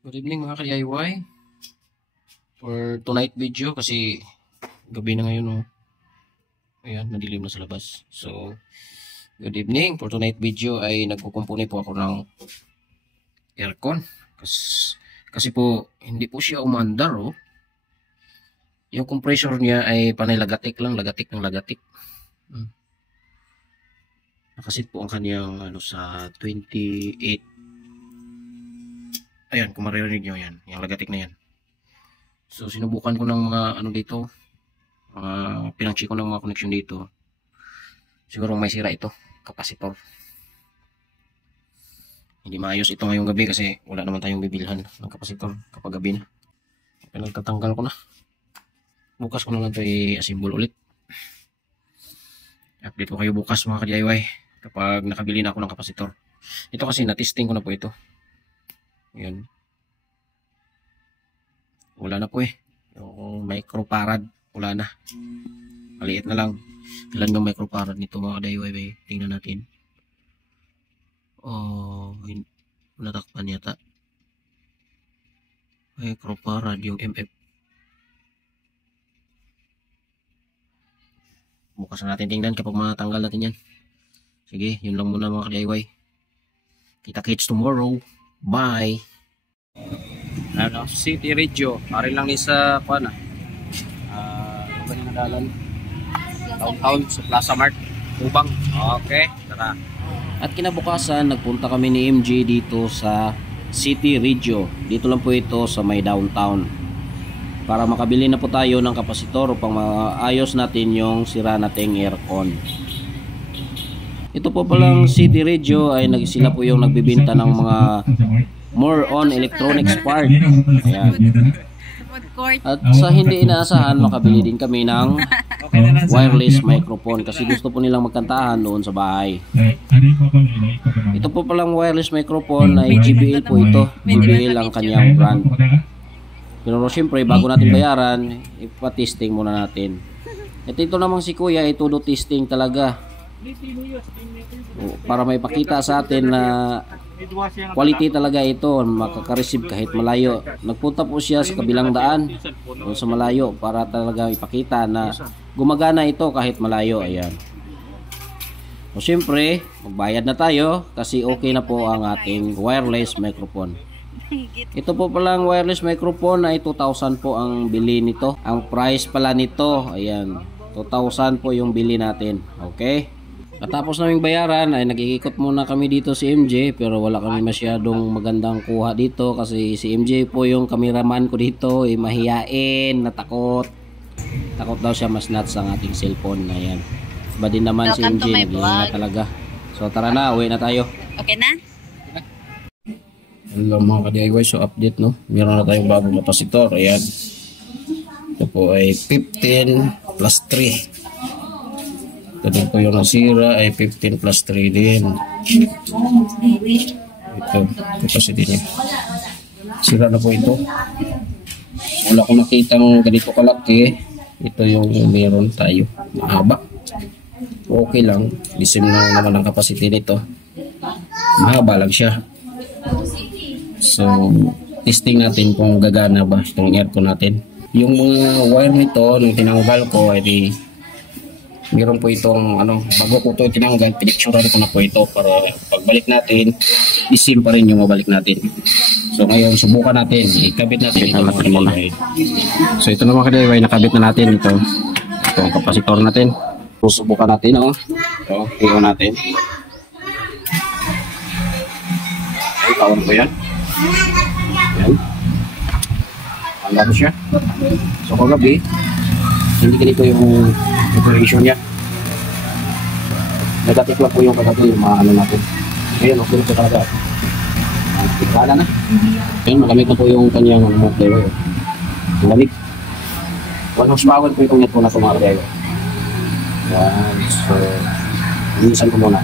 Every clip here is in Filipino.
Good evening mga ka-DIY. For tonight video kasi gabi na ngayon oh. Ayan, madilim na sa labas. So, good evening. For tonight video ay nagkukumpuni po ako ng aircon. Kasi po, hindi po siya umandar oh. Yung compressor niya ay panay lagatik lang, lagatik ng lagatik. Nakasit po ang kanyang sa 28. Ayan, kung maririnig nyo yan, yung lagatik na yan. So, sinubukan ko ng mga dito, pinang-check ko ng mga connection dito. Siguro may sira ito, kapasitor. Hindi maayos ito ngayong gabi kasi wala naman tayong bibilhan ng kapasitor kapag gabi na. Pinagtatanggal ko na. Bukas ko na lang ito i-assemble ulit. Update ko kayo bukas mga ka-DIY kapag nakabili na ako ng kapasitor. Ito kasi na-testing ko na po ito. Ayan. Wala na po yung microfarad, wala na. Maliit na lang. Ilan yung microfarad nito mga ka-DIY? Tingnan natin. Oh, natakpan yata. Microfarad yung MF. Bukas na natin tingnan kapag matanggal natin yan. Sige, yun lang muna mga ka-DIY. Kita-kits tomorrow. Bye. City Radio. Ari lang ni sa kuana. Ano nga dalan? Downtown sa Plaza Mart, Ubang. Okay, tara. At kinabukasan nagpunta kami ni MJ dito sa City Radio. Dito lang po ito sa may downtown. Para makabili na po tayo ng kapasitor upang maayos natin yung sira nating aircon. Ito po palang City Radio ay sila po yung nagbibenta ng mga more on electronics part. Ayan. At sa hindi inaasahan, makabili din kami ng wireless microphone kasi gusto po nilang magkantahan doon sa bahay. Ito po palang wireless microphone ay JBL po ito. JBL ang kanyang brand. Pero syempre, bago natin bayaran, ipa-testing muna natin. At ito namang si Kuya, ito do testing talaga. Para may pakita sa atin na quality talaga ito, makaka-receive kahit malayo. Nagpunta po siya sa kabilang daan doon sa malayo para talaga ipakita na gumagana ito kahit malayo. Ayan. So syempre, magbayad na tayo kasi okay na po ang ating wireless microphone. Ito po palang wireless microphone ay 2,000 po ang bili nito. Ang price pala nito, ayan, 2,000 po yung bili natin. Okay? At tapos naming bayaran ay nag-iikot muna kami dito si MJ pero wala kami masyadong magandang kuha dito kasi si MJ po yung cameraman ko dito, mahiyain, natakot. Takot daw siya mas nuts ang ating cellphone. Ayan. Iba din naman si MJ, nag-iingat talaga. So tara na, uwi na tayo. Okay na? Hello mga ka-DIY, so update no. Meron na tayong bagong kapasitor. Ayan. Ito po ay 15 plus 3. Ito din po yung nasira ay 15 plus 3 din. Ito capacity niya. Sira na po ito. Wala ko nakitang ganito kalaki. Ito yung meron tayo. Mahaba. Okay lang. Disim na naman ang capacity nito. Mahaba lang siya. So, testing natin kung gagana ba itong aircon natin. Yung mga wire nito, nung tinanggal ko ay meron po itong bago ko ito tinanggal, pinicturean ko na po ito para pagbalik natin, isim pa rin yung mabalik natin. So ngayon, subukan natin, ikabit natin ito. So ito naman ka-DIY, nakabit na natin ito. Ito ang kapasitor natin. Susubukan natin, ito, iyon natin. Ay, kawan ko yan. Yan. Handa ko siya. So kagabi, hindi ganito yung operation niya. Negative lang po yung kagabi, yung maano natin. Ngayon, okay na po talaga. Wala na. Ngayon, magamit na po yung kanyang motor. Magamit. 1 horsepower po itong netpo na tumakaya. Yan. So, linisan ko muna.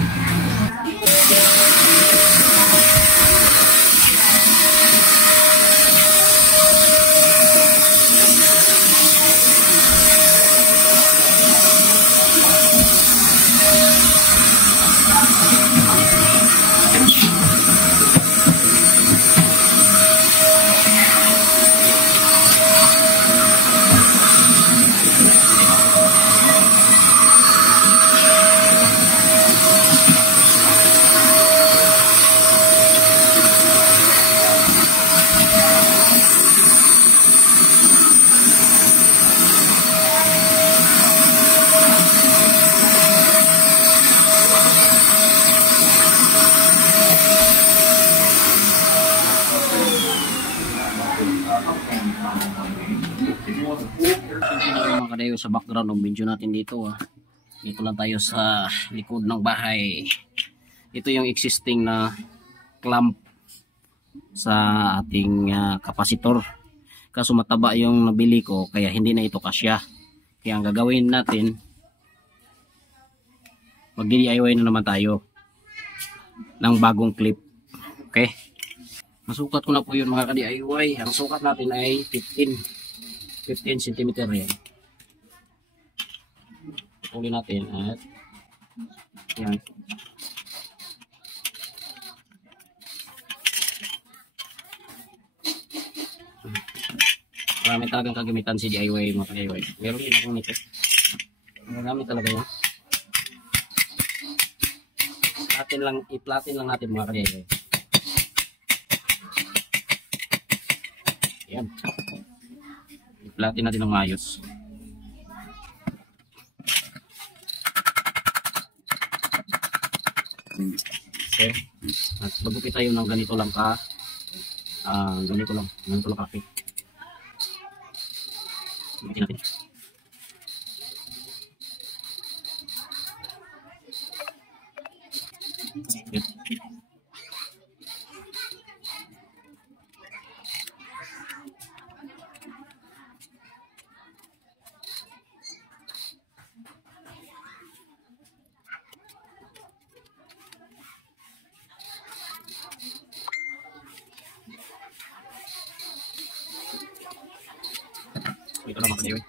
Mga kadayo sa background ng video natin dito. Dito lang tayo sa likod ng bahay. Ito yung existing na clamp sa ating kapasitor. Kaso mataba yung nabili ko kaya hindi na ito kasya. Kaya ang gagawin natin, mag-DIY na naman tayo ng bagong clip. Okay? Masukat ko na po yun mga ka-DIY. Ang sukat natin ay 15 cm yan. Puli natin at yan. Marami talagang kagamitan si DIY mga ka-DIY. Meron din akong nito. Marami talaga yan. I-platin lang natin mga ka-DIY. Yan. I-platin natin ng maayos. Okay. At magupit tayo ng ganito lang ganito lang kapit. Gupitin natin. Yan. Ito na mga ka-DIY.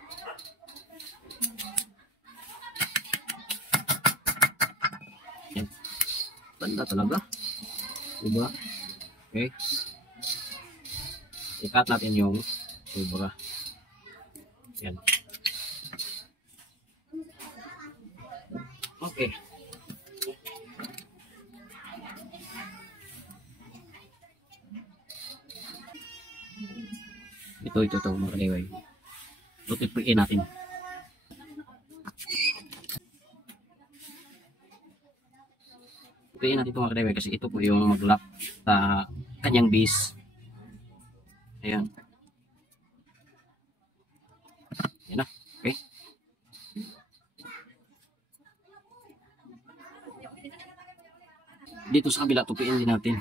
Yan. Banda talaga. Diba? Okay. I-cut natin yung sobra. Yan. Okay. Ito mga ka-DIY. Tutupuin natin. Tutupuin natin ito mga ka-DIY kasi ito po yung mag-lock sa kanyang base. Ayan. Ayan na. Okay. Dito sa kabila, tupuin din natin.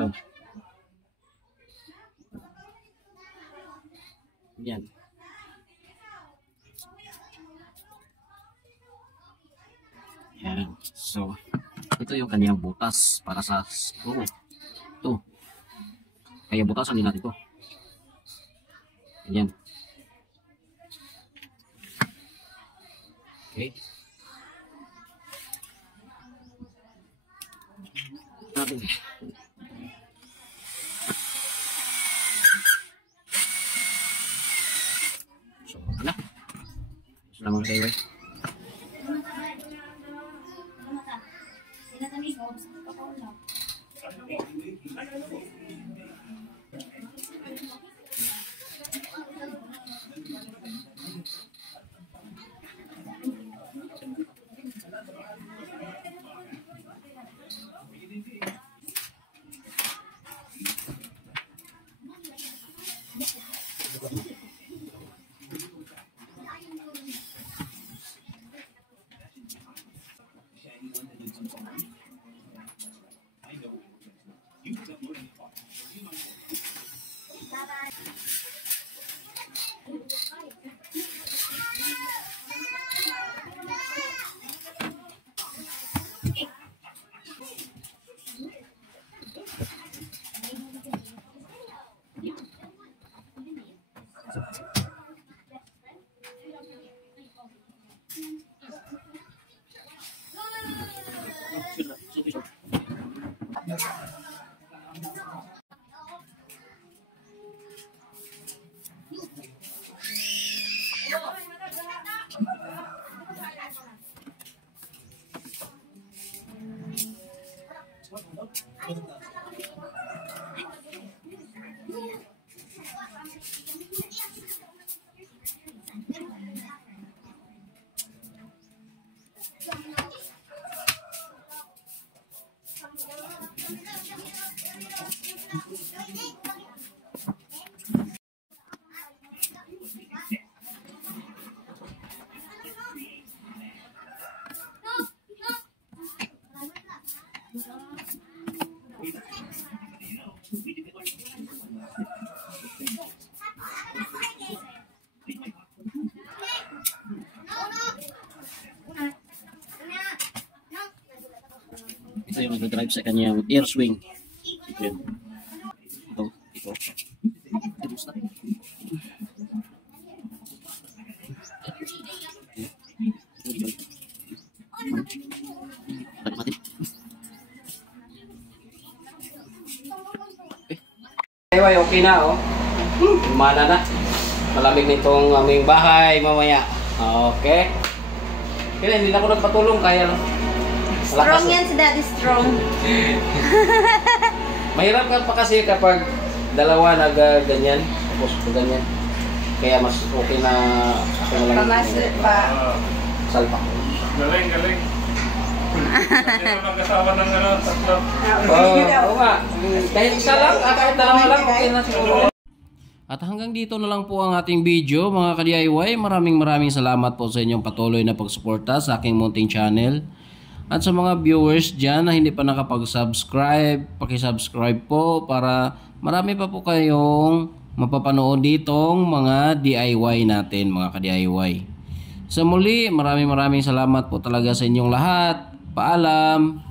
So. Yan. Yan. So, ito yung kanyang butas para sa screw. Ito. Kaya butasan din natin ito. Yan. Okay. Natin. So, wala. Salamat kayo. drive sa kanyang air swing. Ito. Ito. Anyway, okay na oh. Lumana na. Malamig nitong aming bahay mamaya. Okay. Kaya hindi na ako nagpatulong kaya lang. Strong yan si Daddy, strong. Mahirap ka pa kasi kapag dalawa nag-ganyan, tapos ganyan. Kaya mas okay na ako na lang. Pamaslip pa. Salpak. Galing. Hindi na magkasama ng tatlo. Oo nga. Kahit isa lang, kahit dalawa lang, okay na siguro. At hanggang dito na lang po ang ating video mga ka-DIY. Maraming salamat po sa inyong patuloy na pagsuporta sa aking munting channel. At sa mga viewers dyan na hindi pa nakapag-subscribe, paki-subscribe po para marami pa po kayong mapapanood ditong mga DIY natin mga ka-DIY. Sa muli, maraming salamat po talaga sa inyong lahat. Paalam!